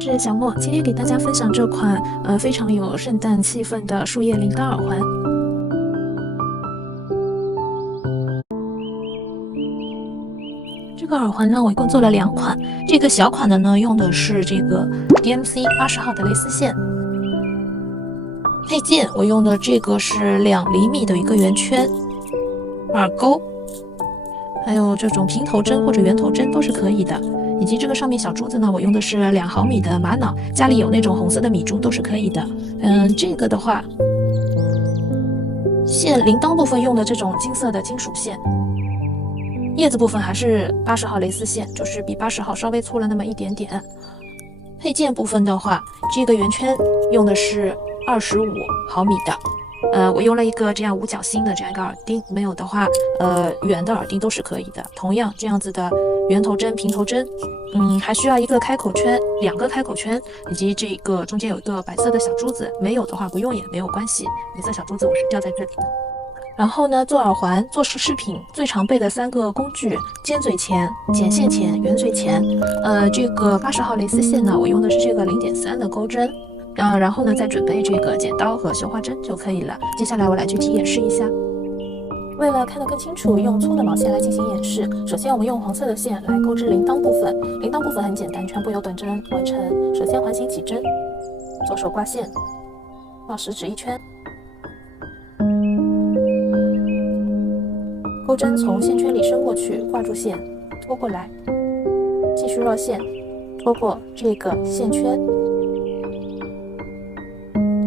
是小莫，今天给大家分享这款非常有圣诞气氛的树叶铃铛耳环。这个耳环呢，我一共做了2款。这个小款的呢，用的是这个 DMC 80号的蕾丝线。配件我用的这个是2厘米的一个圆圈，耳钩，还有这种平头针或者圆头针都是可以的。以及这个上面小珠子呢，我用的是2毫米的玛瑙，家里有那种红色的米珠都是可以的。这个的话，线铃铛部分用的这种金色的金属线，叶子部分还是80号蕾丝线，就是比80号稍微粗了那么一点点。配件部分的话，这个圆圈用的是25毫米的。我用了一个这样5角星的这样一个耳钉，没有的话，圆的耳钉都是可以的。同样这样子的圆头针、平头针，还需要一个开口圈、2个开口圈，以及这个中间有一个白色的小珠子，没有的话不用也没有关系。白色小珠子我是吊在这里的。然后呢，做耳环、做饰品最常备的3个工具：尖嘴钳、剪线钳、圆嘴钳。这个80号蕾丝线呢，我用的是这个0.3的钩针。然后呢，再准备这个剪刀和绣花针就可以了。接下来我来具体演示一下。为了看得更清楚，用粗的毛线来进行演示。首先，我们用黄色的线来钩织铃铛部分。铃铛部分很简单，全部由短针完成。首先环形起针，左手挂线，绕食指1圈，钩针从线圈里伸过去，挂住线，拖过来，继续绕线，拖过这个线圈。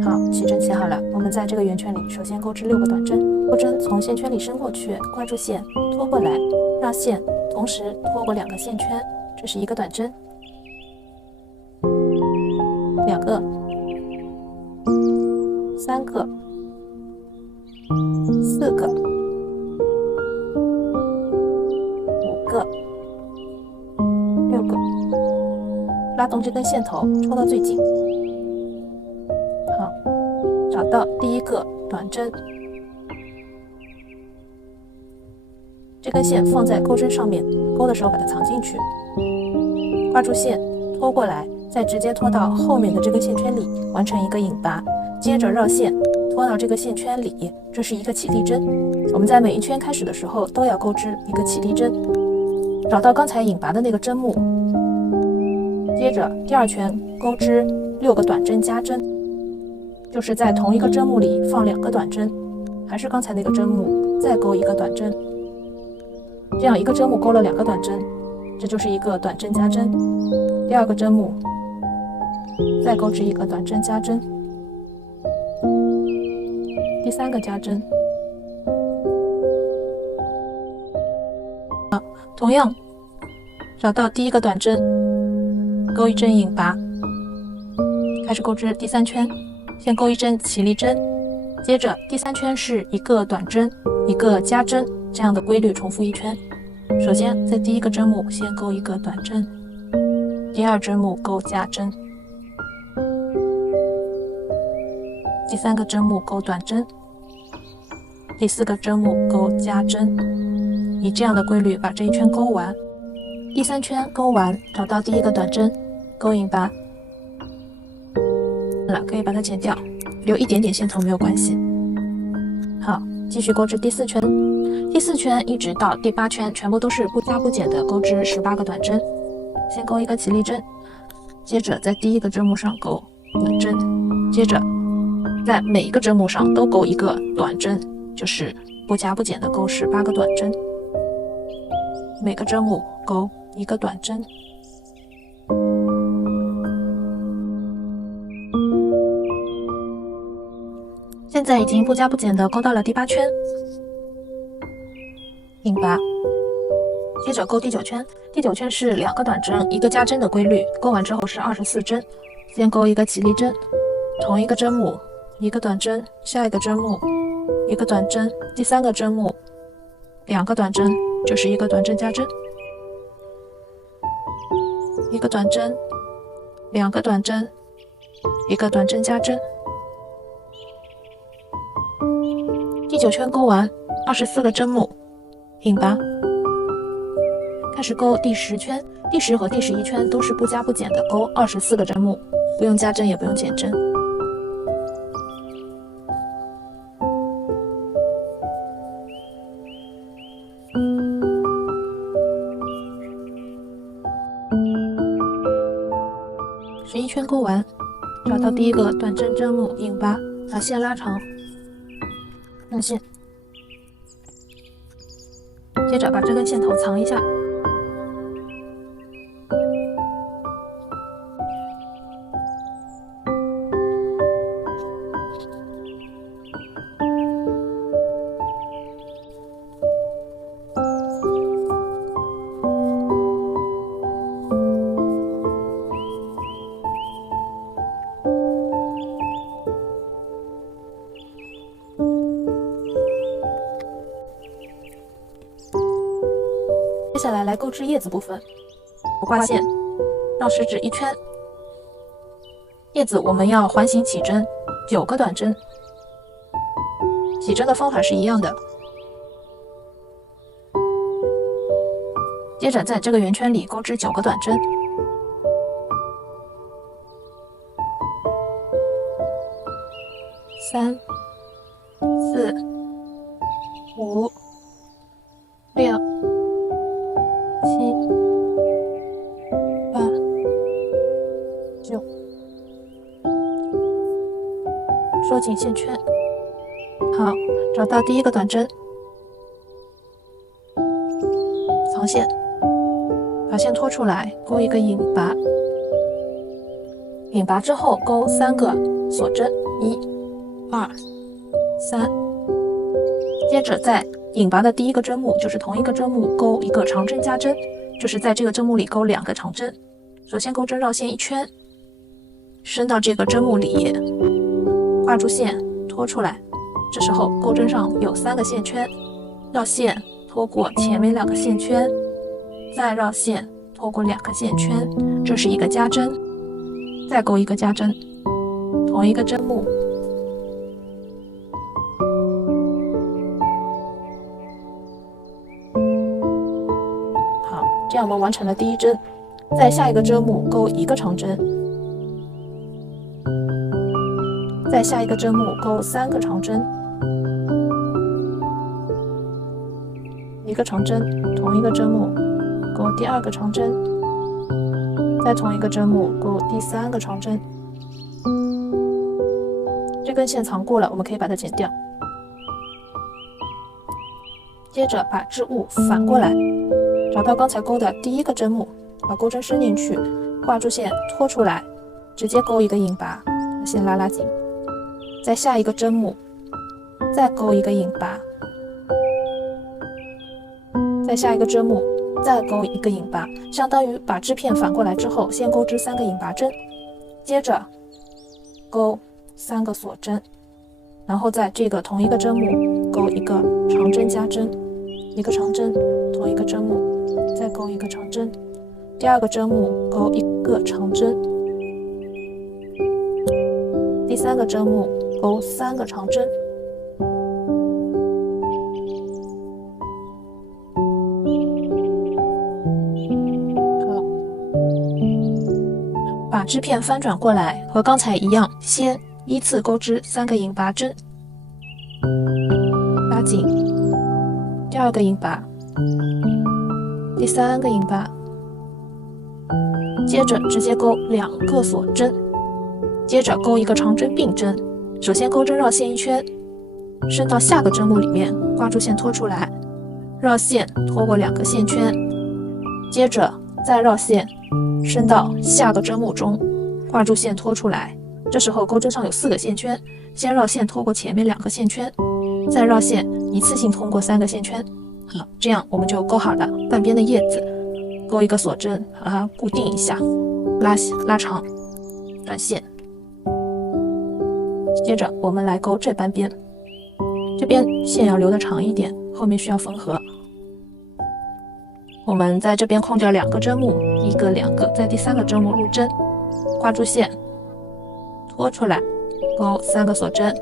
好，起针起好了。我们在这个圆圈里，首先钩织6个短针，钩针从线圈里伸过去，挂住线，拖过来，绕线，同时拖过2个线圈，这是1个短针，2个、3个、4个、5个、6个，拉动这根线头，戳到最紧。找到第1个短针，这根线放在钩针上面，钩的时候把它藏进去，挂住线，拖过来，再直接拖到后面的这根线圈里，完成1个引拔，接着绕线拖到这个线圈里，这是1个起立针。我们在每一圈开始的时候都要钩织1个起立针，找到刚才引拔的那个针目，接着第2圈钩织6个短针加针。就是在同一个针目里放2个短针，还是刚才那个针目，再钩1个短针，这样1个针目钩了2个短针，这就是1个短针加针。第2个针目再钩织1个短针加针，第3个加针。同样找到第1个短针，钩1针引拔，开始钩织第3圈。先钩1针起立针，接着第3圈是1个短针1个加针，这样的规律重复1圈。首先在第1个针目先钩1个短针，第2针目钩加针，第3个针目钩短针，第4个针目钩加针，以这样的规律把这1圈钩完。第3圈钩完，找到第1个短针，钩引拔，可以把它剪掉，留一点点线头没有关系。好，继续钩织第4圈，第4圈一直到第8圈全部都是不加不减的钩织18个短针。先钩1个起立针，接着在第1个针目上钩短针，接着在每一个针目上都钩1个短针，就是不加不减的钩18个短针，每个针目钩1个短针。现在已经不加不减的钩到了第8圈，引拔，接着钩第9圈。第9圈是2个短针1个加针的规律，钩完之后是24针。先钩1个起立针，同一个针目1个短针，下一个针目1个短针，第3个针目2个短针，就是1个短针加针，1个短针，2个短针，1个短针加针。第9圈钩完，24个针目，引拔，开始钩第10圈，第10和第11圈都是不加不减的钩24个针目，不用加针也不用减针。11圈钩完，找到第一个短针针目引拔，把线拉长，上线。接着把这根线头藏一下，接下来钩织叶子部分，挂线，绕食指1圈。叶子我们要环形起针9个短针，起针的方法是一样的。接着在这个圆圈里钩织9个短针，3、4、5、6、7、8、9，收紧线圈。好，找到第一个短针，藏线，把线拖出来，钩一个引拔。引拔之后钩3个锁针，1、2、3。接着在引拔的第一个针目，就是同一个针目钩一个长针加针，就是在这个针目里钩2个长针。首先钩针绕线1圈，伸到这个针目里，挂住线拖出来。这时候钩针上有3个线圈，绕线拖过前面2个线圈，再绕线拖过2个线圈，这是一个加针。再钩一个加针，同一个针目。好，这样我们完成了第一针。在下一个针目钩1个长针，在下一个针目钩3个长针，1个长针，同一个针目钩第2个长针，在同一个针目钩第3个长针。这根线藏过了，我们可以把它剪掉。接着把织物反过来，找到刚才钩的第一个针目，把钩针伸进去，挂住线拖出来，直接钩一个引拔，把线拉紧。在下一个针目再钩一个引拔，在下一个针目再钩一个引拔，相当于把织片反过来之后，先钩织3个引拔针，接着钩3个锁针，然后在这个同一个针目钩一个长针加针，1个长针，同一个针目再钩一个长针，第2个针目钩1个长针，第3个针目钩3个长针。把织片翻转过来，和刚才一样，先依次钩织3个引拔针，拉紧，第2个引拔，第3个引拔，接着直接钩2个锁针，接着钩一个长针并针。首先钩针绕线1圈，伸到下个针目里面，挂住线拖出来，绕线拖过2个线圈，接着再绕线伸到下个针目中，挂住线拖出来。这时候钩针上有4个线圈，先绕线拖过前面2个线圈，再绕线一次性通过3个线圈。好，这样我们就钩好了半边的叶子。钩一个锁针，把它固定一下，拉长，断线。接着我们来钩这半边，这边线要留得长一点，后面需要缝合。我们在这边空掉2个针目，1个、2个，在第3个针目入针，挂住线，拖出来，钩3个锁针，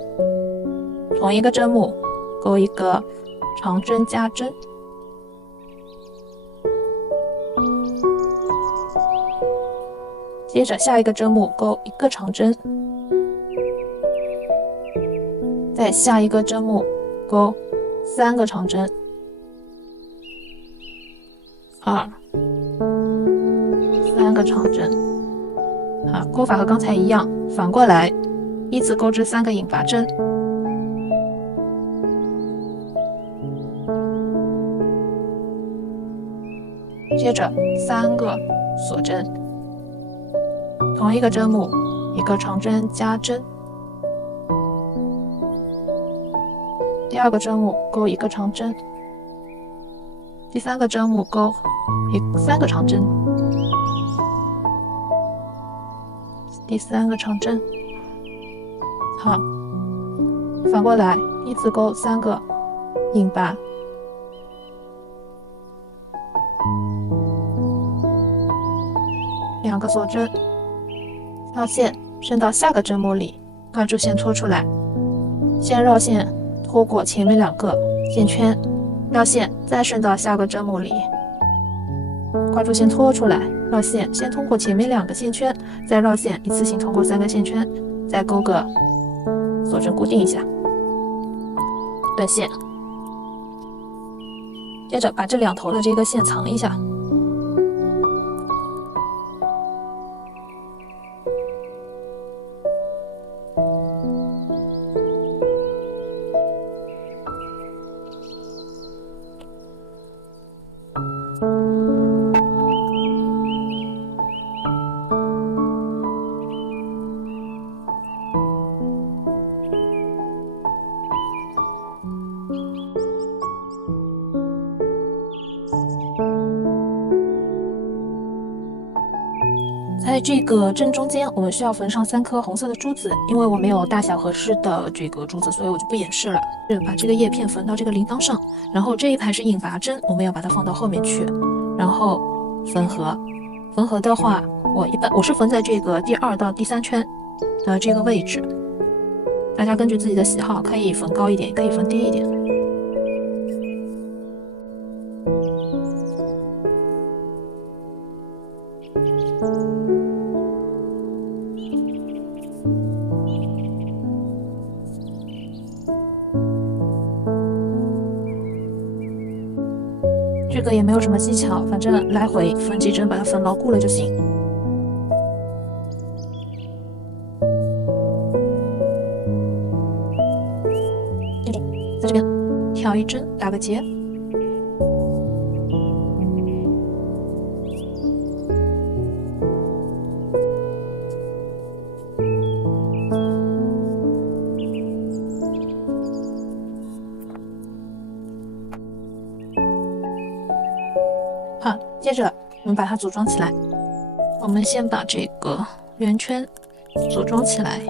同一个针目钩一个长针加针，接着下一个针目钩一个长针，在下一个针目钩3个长针，2、3个长针。好，钩法和刚才一样，反过来依次钩织3个引拔针，接着3个锁针，同一个针目一个长针加针，第2个针目钩一个长针，第3个针目钩3个长针，第3个长针。好，反过来依次钩3个引拔，2个锁针，绕线伸到下个针目里，挂住线拖出来，先绕线拖过前面2个线圈，绕线再伸到下个针目里，挂住线拖出来，绕线先通过前面2个线圈，再绕线一次性通过3个线圈，再钩个锁针固定一下，断线。接着把这2头的这个线藏一下，在这个正中间，我们需要缝上3颗红色的珠子，因为我没有大小合适的这个珠子，所以我就不演示了。把这个叶片缝到这个铃铛上，然后这一排是引拔针，我们要把它放到后面去，然后缝合。缝合的话，我是缝在这个第2到第3圈的这个位置，大家根据自己的喜好，可以缝高一点，可以缝低一点。这个也没有什么技巧，反正来回缝几针，把它缝牢固了就行。这里，在这边挑1针，打个结。好，接着我们把它组装起来。我们先把这个圆圈组装起来，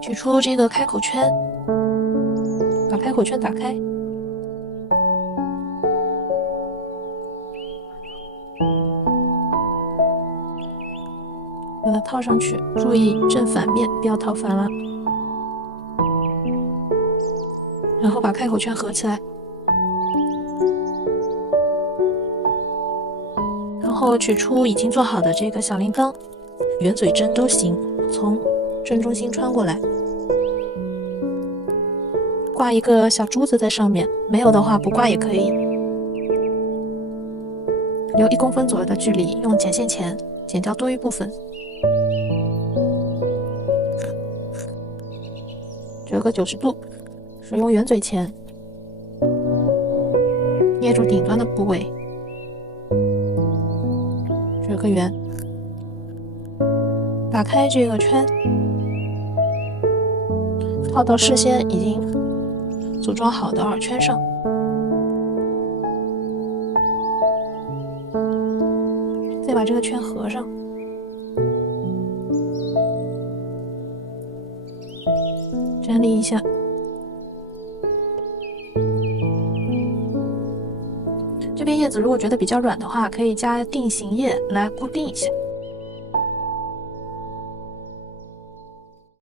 取出这个开口圈，把开口圈打开，把它套上去，注意正反面不要套反了。然后把开口圈合起来。然后取出已经做好的这个小铃铛，圆嘴针都行，从正中心穿过来，挂一个小珠子在上面，没有的话不挂也可以。留1公分左右的距离，用剪线钳剪掉多余部分，折个90度，使用圆嘴钳捏住顶端的部位，折个圆，打开这个圈，套到事先已经组装好的耳圈上，再把这个圈合上，整理一下。这边叶子如果觉得比较软的话，可以加定型液来固定一下。